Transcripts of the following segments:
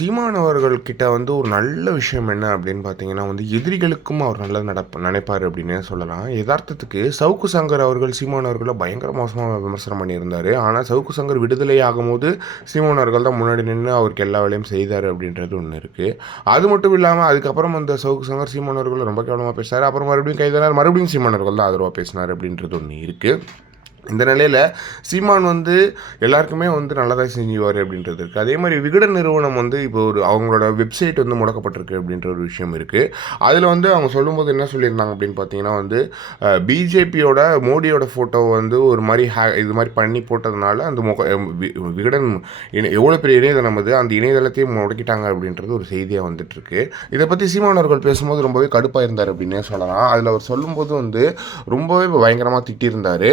சீமான் அவர்கள்கிட்ட ஒரு நல்ல விஷயம் என்ன அப்படின்னு பார்த்தீங்கன்னா, எதிரிகளுக்கும் அவர் நல்லது நினைப்பாரு அப்படின்னே சொல்லலாம். எதார்த்தத்துக்கு சவுக்கு சங்கர் அவர்கள் சீமான் அவர்கள பயங்கர மோசமா விமர்சனம் பண்ணியிருந்தாரு. ஆனா, சவுக்கு சங்கர் விடுதலை ஆகும்போது, சீமான் அவர்கள் தான் முன்னாடி நின்னு அவருக்கு எல்லா வேலையும் செய்தாரு அப்படின்றது ஒண்ணு இருக்கு. அது மட்டும் இல்லாம, அதுக்கப்புறம் சவுக்கு சங்கர் சீமான் அவர்கள ரொம்ப கேவலமா பேசினாரு. அப்புறம் மறுபடியும் கைதானார். மறுபடியும் சீமான் அவர்கள் தான் ஆதரவா பேசினாரு அப்படின்றது ஒண்ணு இருக்கு. இந்த நிலையில சீமான் எல்லாருக்குமே நல்லதா செஞ்சுவாரு அப்படின்றது இருக்கு. அதே மாரி விகடன் நிறுவனம் இப்போ அவங்களோட வெப்சைட் முடக்கப்பட்டிருக்கு அப்படின்ற ஒரு விஷயம் இருக்கு. அதில அவங்க சொல்லும்போது என்ன சொல்லியிருந்தாங்க அப்படின்னு பார்த்தீங்கன்னா பிஜேபியோட மோடியோட ஃபோட்டோவ ஒரு மாரி இது மாரி பண்ணி போட்டதுனால அந்த விகடன் எவ்வளோ பெரிய இணையதளம் அது, அந்த இணையதளத்தையும் முடக்கிட்டாங்க அப்படின்றது ஒரு செய்தியா வந்துட்டுருக்கு. இத பத்தி சீமான் அவர்கள் பேசும்போது ரொம்பவே கடுப்பா இருந்தார் அப்படின்னே சொல்லலாம். அதில அவர் சொல்லும்போது ரொம்பவே பயங்கரமா திட்டியிருந்தாரு.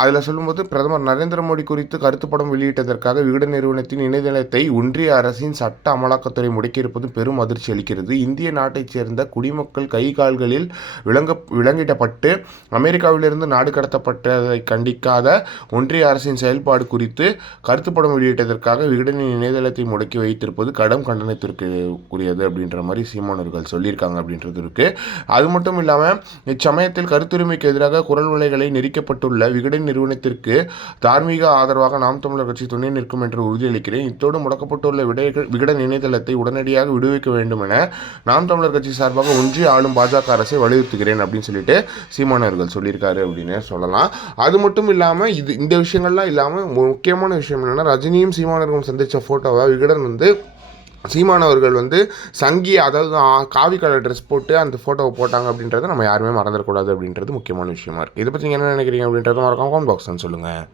அதில் சொல்லும்போது பிரதமர் நரேந்திர மோடி குறித்து கருத்துப்படம் வெளியிட்டதற்காக விகடன் நிறுவனத்தின் இணையதளத்தை ஒன்றிய அரசின் சட்ட அமலாக்கத்துறை முடக்கியிருப்பது பெரும் அதிர்ச்சி அளிக்கிறது. இந்திய நாட்டைச் சேர்ந்த குடிமக்கள் கை கால்களில் விலங்கிடப்பட்டு அமெரிக்காவிலிருந்து நாடு கடத்தப்பட்டதை கண்டிக்காத ஒன்றிய அரசின் செயல்பாடு குறித்து கருத்துப்படம் வெளியிட்டதற்காக விகடனின் இணையதளத்தை முடக்கி வைத்திருப்பது கடும் கண்டனத்திற்குரியது அப்படின்ற மாதிரி சீமானவர்கள் சொல்லியிருக்காங்க அப்படின்றது இருக்கு. அது மட்டும் இல்லாமல் இச்சமயத்தில் கருத்துரிமைக்கு எதிராக குரல் வலைகளை நெரிக்கப்பட்டுள்ள விகடன் நிறுவனத்திற்கு தார்மீக ஆதரவாக நாம் தமிழர் கட்சி துணை நிற்கும் என்று உறுதியளிக்கிறேன். இத்தோடு முடக்கப்பட்டுள்ள விகடன் இணையதளத்தை உடனடியாக விடுவிக்க வேண்டும் என நாம் தமிழர் கட்சி சார்பாக ஒன்றிய ஆளும் பாஜக அரசை வலியுறுத்துகிறேன் அப்படின்னு சொல்லிட்டு சீமானவர்கள் சொல்லியிருக்காரு அப்படின்னு சொல்லலாம். அது மட்டும் இல்லாமல் இந்த விஷயங்கள்லாம் இல்லாமல் முக்கியமான விஷயம் என்னன்னா, ரஜினியும் சீமானவர்களும் சந்தித்த ஃபோட்டோவை விகடன் சீமானவர்கள் சங்கி, அதாவது காவி கலர் ட்ரெஸ் போட்டு அந்த ஃபோட்டோவை போட்டாங்க அப்படின்றத நம்ம யாருமே மறந்துடக்கூடாது அப்படின்றது முக்கியமான விஷயமா இருக்குது. இதை பற்றி என்ன நினைக்கிறீங்க அப்படின்றத மறக்காம கமெண்ட் பாக்ஸ்ன்னு சொல்லுங்கள்.